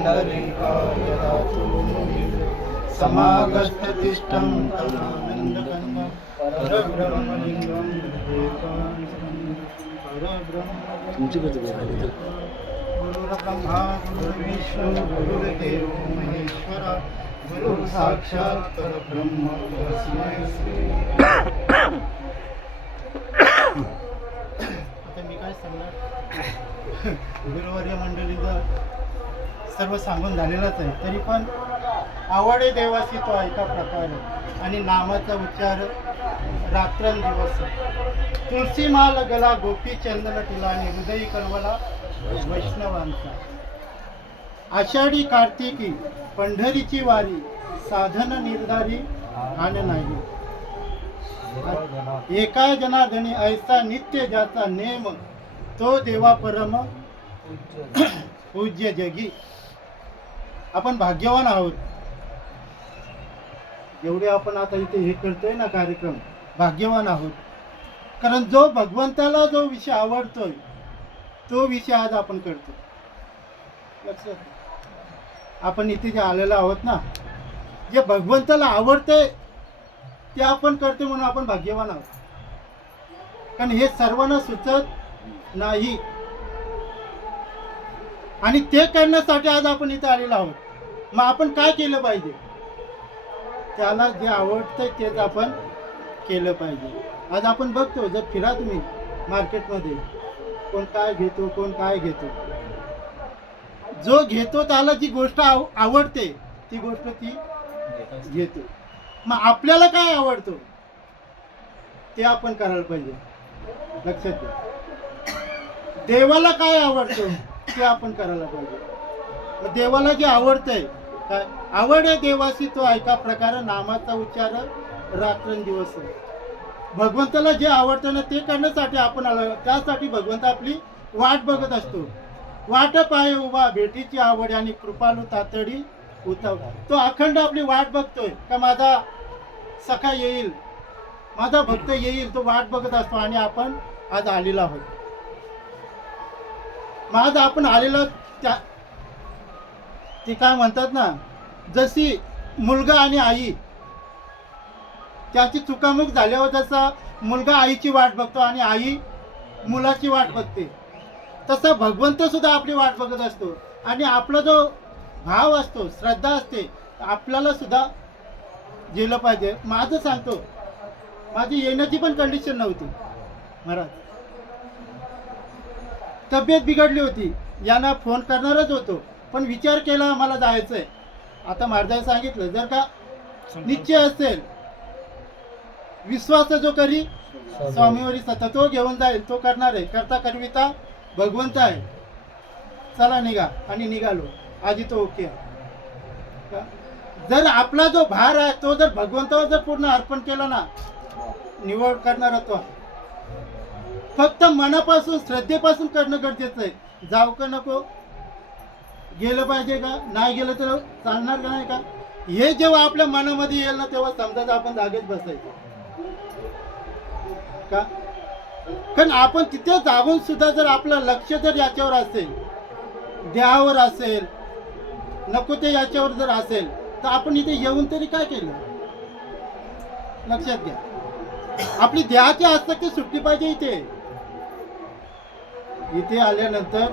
पुण्डरीकाय दातु समागस्ततिष्ठं तदानन्दकन्म परब्रह्मलिङ्गं गुरुर्ब्रह्मा गुरुर्विष्णु गुरुर्देवो महेश्वर गुरु साक्षात् परब्रह्म तस्मै श्री. आता मी काय सांगणार, गुरुवर्य मंडळीचं सर्व सांगून झालेलंच आहे. तरी पण आवडे देवासी तो ऐका प्रकारे आणि नामाचा उच्चार रात्रंदिवस. तुळशी माल गला गोपी चंदन टिला आणि हृदयी कळवला वैष्णवांचा. आषाढी कार्तिकी पंढरीची वारी साधन निर्धारी आन नाही. एका जनार्दनी ऐसा नित्य ज्याचा नेम तो देवा परम पूज्य जगी. आपण भाग्यवान आहोत एवढे आपण आता इथे हे करतोय ना कार्यक्रम, भाग्यवान आहोत. कारण जो भगवंताला जो विषय आवडतोय तो विषय आज आपण करतो. लक्षात आपण इथे जे आलेलो आहोत ना, जे भगवंताला आवडते ते आपण करतो म्हणून आपण भाग्यवान आहोत. कारण हे सर्वांना सुचत नाही आणि ते करण्यासाठी आज आपण इथे आलेलो आहोत. मग आपण काय केलं पाहिजे? त्याला जे आवडतं तेच आपण केलं पाहिजे. आज आपण बघतो, जर फिरा तुम्ही मार्केटमध्ये, कोण काय घेतो कोण काय घेतो. जो घेतो त्याला जी गोष्ट आवडते ती गोष्ट ती घेतो. मग आपल्याला काय आवडतो ते आपण करायला पाहिजे. लक्षात घ्या, देवाला काय आवडतो ते आपण करायला पाहिजे. मग देवाला जे आवडतंय, काय आवडे देवासी तो ऐका प्रकार नामाचा उच्चार रात्रंदिवस. भगवंताला जे आवडतं ना ते करण्यासाठी आपण आलो. त्यासाठी भगवंत आपली वाट बघत असतो. वाट पाय उभा भेटीची आवड आणि कृपालू तातडी उताव. तो अखंड आपली वाट बघतोय का माझा सखा येईल, माझा भक्त येईल. तो वाट बघत असतो आणि आपण आज आलेलो आहोत. मग आज आपण आलेलो त्या ते काय म्हणतात ना, जशी मुलगा आणि आई त्याची चुकामुक झाल्यावर जसा मुलगा आईची वाट बघतो आणि आई मुलाची वाट बघते, तसं भगवंत सुद्धा आपली वाट बघत असतो. आणि आपला जो भाव असतो, श्रद्धा असते, आपल्याला सुद्धा गेलं पाहिजे. माझं सांगतो, माझी येण्याची पण कंडिशन नव्हती महाराज. तब्येत बिघडली होती, यांना फोन करणारच होतो पण विचार केला मला जायचंय. आता महाराजांनी सांगितलं, जर का निश्चय असेल, विश्वास जो करी स्वामीवरी सतत तो घेऊन जाईल, तो करणार आहे. करता करविता भगवंत आहे. चला निघा. आणि निघालो. आधी तो ओके. जर आपला जो भार आहे तो जर भगवंतावर जर पूर्ण अर्पण केला ना, निवड करणारा तो आहे. फक्त मनापासून श्रद्धेपासून करणं गरजेचं आहे. जाऊ का नको, गेलं पाहिजे का, नाही गेलं तर चालणार का नाही का, हे जेव्हा आपल्या मनामध्ये येईल ना तेव्हा समजा आपण जागेत बसायचं का. कारण आपण तिथे जाऊन सुद्धा जर आपलं लक्ष जर याच्यावर असेल, देहावर असेल, नको ते याच्यावर जर असेल, तर आपण इथे येऊन तरी काय केलं. लक्षात घ्या, आपली देहाची आसक्ती सुटली पाहिजे. इथे आल्यानंतर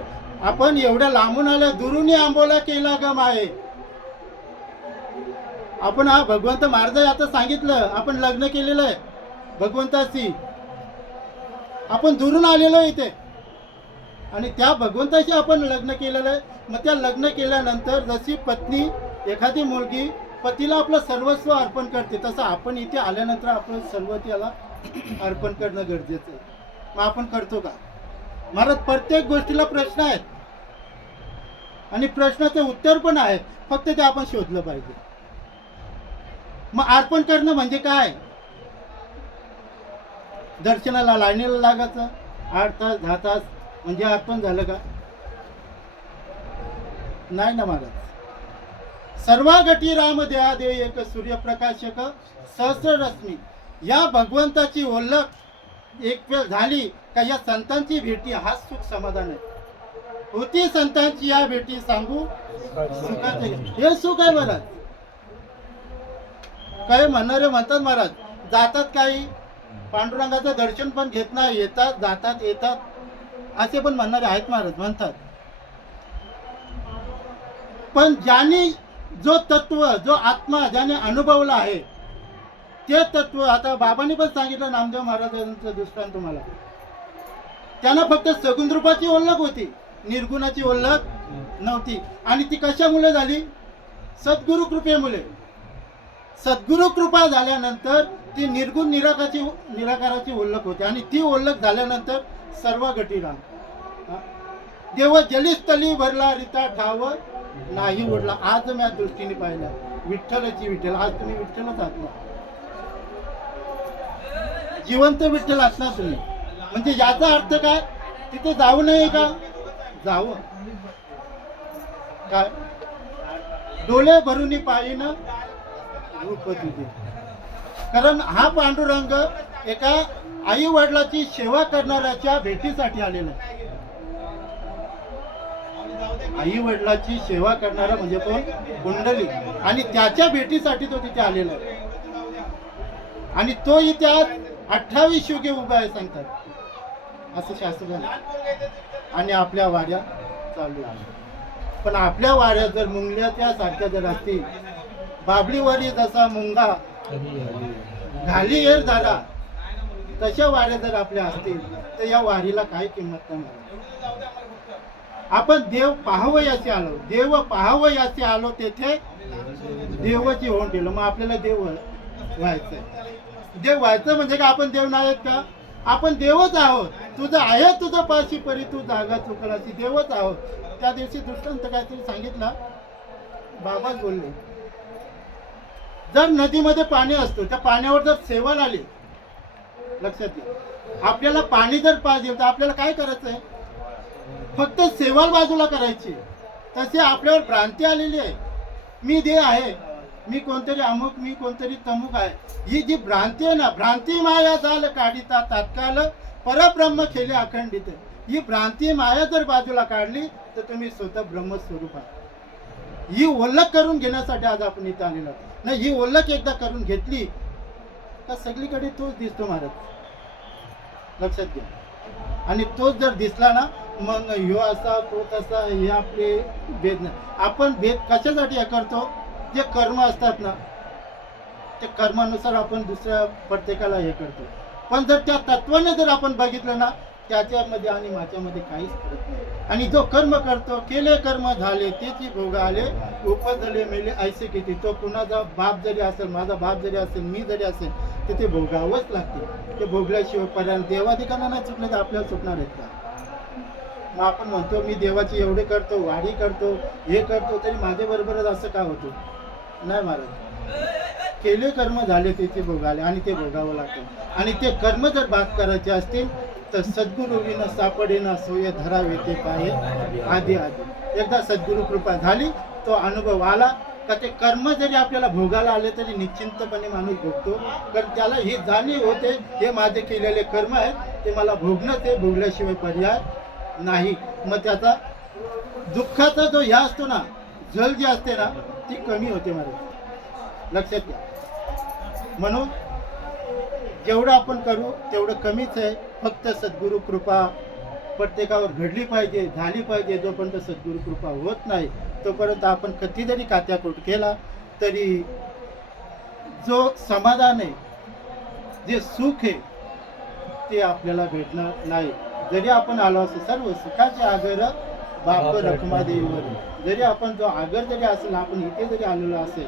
आपण एवढ्या लांबून आल्या, दुरून आंबोला केला गम आहे. आपण हा भगवंत महाराज आता सांगितलं, आपण लग्न केलेलं आहे भगवंताशी. आपण दुरून आलेलो इथे आणि त्या भगवंताशी आपण लग्न केलेलं आहे. मग त्या लग्न केल्यानंतर जशी पत्नी, एखादी मुलगी पतीला आपलं सर्वस्व अर्पण करते, तसं आपण इथे आल्यानंतर आपलं सर्व त्याला अर्पण करणं गरजेचं आहे. मग आपण करतो का महाराज? प्रत्येक गोष्टीला प्रश्न आहेत आणि प्रश्नाचं उत्तर पण आहे, फक्त ते आपण शोधलं पाहिजे. मग अर्पण करणं म्हणजे काय? दर्शनाला लाईनीला लागायचं 8 तास 10 तास म्हणजे अर्पण झालं का? नाही ना महाराज. सर्वा गटी राम देहा दे एक सूर्यप्रकाशक सहस्र रश्मी. या भगवंताची ओळख एक वेळ झाली का या संतांची भेटी हाच सुख समाधान आहे. होती संतांची या भेटी सांगू सुखाचे. हे सुख आहे महाराज. काही म्हणणारे म्हणतात महाराज जातात काही पांडुरंगाचं दर्शन पण घेत नाही, येतात जातात येतात असे पण म्हणणारे आहेत महाराज, म्हणतात. पण ज्याने जो तत्व जो आत्मा ज्याने अनुभवला आहे ते तत्व, आता बाबांनी पण सांगितलं नामदेव महाराजांचं दृष्टांत तुम्हाला, त्यांना फक्त सगुण रूपाची ओळख होती, निर्गुणाची ओळख नव्हती. आणि ती कशामुळे झाली? सद्गुरु कृपेमुळे. सद्गुरु कृपा झाल्यानंतर ती निर्गुण निराकाराची ओळख होती. आणि ती ओळख झाल्यानंतर सर्व गटीला देव जलिस्थली भरला रिता ठाव नाही ओढला. आज मी दृष्टीने पाहिला विठ्ठलाची विठ्ठल. आज तुम्ही विठ्ठलच आहात ना, जिवंत विठ्ठल असणार तुम्ही. म्हणजे याचा अर्थ काय? तिथे जाऊ नये का? जावं. काय डोळे भरून पाहिनं रूप तुझे. कारण हा पांडुरंग एका आई वडिलाची सेवा करणाऱ्याच्या भेटीसाठी आलेला आहे. आई वडिलाची सेवा करणारा म्हणजे कोण? कुंडली. आणि त्याच्या भेटीसाठी तो तिथे आलेला आहे. आणि तो इथे 28 युगे उभा आहे सांगतात असं शास्त्र. आणि आपल्या वाऱ्या चालू आहे. पण आपल्या वाऱ्या जर मुंगल्या त्यासारख्या जर असतील, बाबलीवरी जसा मुंगा घाली येर झाला तशा वाऱ्या जर आपल्या असतील तर या वारीला काही किंमत नाही. आपण देव पाहावयाचे आलो, देव पाहावयाचे आलो, तेथे देवाची होऊन गेलो. मग आपल्याला देव व्हायचंय. देव व्हायचं म्हणजे का आपण देव नाही आहेत का? आपण देवच आहोत. तुझं आहे तुझं पाशी परी तू जागा चुकलाची, देवच आहोत. त्या दिवशी दृष्टांत काहीतरी सांगितला, बाबाच बोलले, जर नदीमध्ये पाणी असतं त्या पाण्यावर जर सेवाल आली, लक्षात घ्या, आपल्याला पाणी जर पाहिजे तर आपल्याला काय करायचं आहे? फक्त सेवाल बाजूला करायची. तसे आपल्यावर भ्रांती आलेली आहे. मी देव आहे, मी कोणतरी अमुक, मी कोणतरी तमुक आहे. ही जी भ्रांती आहे ना, भ्रांती माया झाल काढिता तात्काळ परब्रह्म खेले अखंडित. ही भ्रांती माया जर बाजूला काढली तर तुम्ही स्वतः ब्रह्मस्वरूप आहात. ही ओळख करून घेण्यासाठी आज आपण इथं आलेलो आहोत. नाही, ही ओळख एकदा करून घेतली तर सगळीकडे तोच दिसतो महाराज, लक्षात घ्या. आणि तोच जर दिसला ना, मग ह्यो असा तो तसा, हे आपले भेद नाही. आपण भेद कशासाठी हे करतो? जे कर्म असतात ना, त्या कर्मानुसार आपण दुसऱ्या प्रत्येकाला हे करतो. पण जर त्या तत्वाने जर आपण बघितलं ना, त्याच्यामध्ये आणि माझ्यामध्ये काहीच फरक नाही. आणि जो कर्म करतो, केले कर्म झाले तेची भोग आले, उपजले मेले ऐसे किती. तो कुणाचा बाप जरी असेल, माझा बाप जरी असेल, मी जरी असेल, तर ते भोगावंच लागते. ते भोगल्याशिवाय पर्यंत देवाधिकांना नाही चुकले तर आपल्याला चुकणार आहेत का? मग आपण म्हणतो मी देवाची एवढे करतो, वाढी करतो, हे करतो, तरी माझ्या बरोबरच असं का होतं? नाही महाराज, केले कर्म झाले त्याचे भोगाले आणि ते भोगावं लागतं. आणि ते कर्म जर बात करायचे असतील तर सद्गुरु विना सापडेना सोय धरावे ते पाहे आधी आधी. एकदा सद्गुरु कृपा झाली, तो अनुभव आला का ते कर्म जरी आपल्याला भोगायला आले तरी निश्चिंतपणे माणूस भोगतो. कारण त्याला ही जाणीव होते, हे माझे केलेले कर्म आहेत, ते मला भोगणं, ते भोगल्याशिवाय पर्याय नाही. मग त्याचा दुःखाचा जो ह्या असतो ना, झल जी असते ना, ती कमी होते महाराज, लक्षात घ्या. म्हणून जेवढं आपण करू तेवढं कमीच आहे. फक्त सद्गुरु कृपा प्रत्येकावर घडली पाहिजे, झाली पाहिजे. जोपर्यंत सद्गुरु कृपा होत नाही तोपर्यंत आपण किती जरी कात्याकोट केला तरी जो समाधान आहे, जे सुख आहे, ते आपल्याला भेटणार नाही. जरी आपण आलो असो, सर्व सुखाचे आगर बाप रखमा देईवर. जरी आपण जो आगर जरी असेल, आपण इथे जरी आलेलो असेल,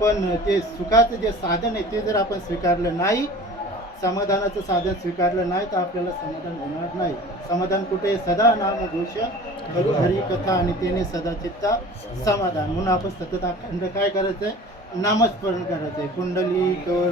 पण ते सुखाचं जे साधन आहे ते जर आपण स्वीकारलं नाही, समाधानाचं साधन स्वीकारलं नाही, तर आपल्याला समाधान होणार नाही. समाधान कुठे? सदा नाम घोष करू हरी कथा आणि त्याने सदा चित्ता समाधान. म्हणून आपण सतत अखंड काय करायचंय? नामस्मरण करायचंय. कुंडली कवर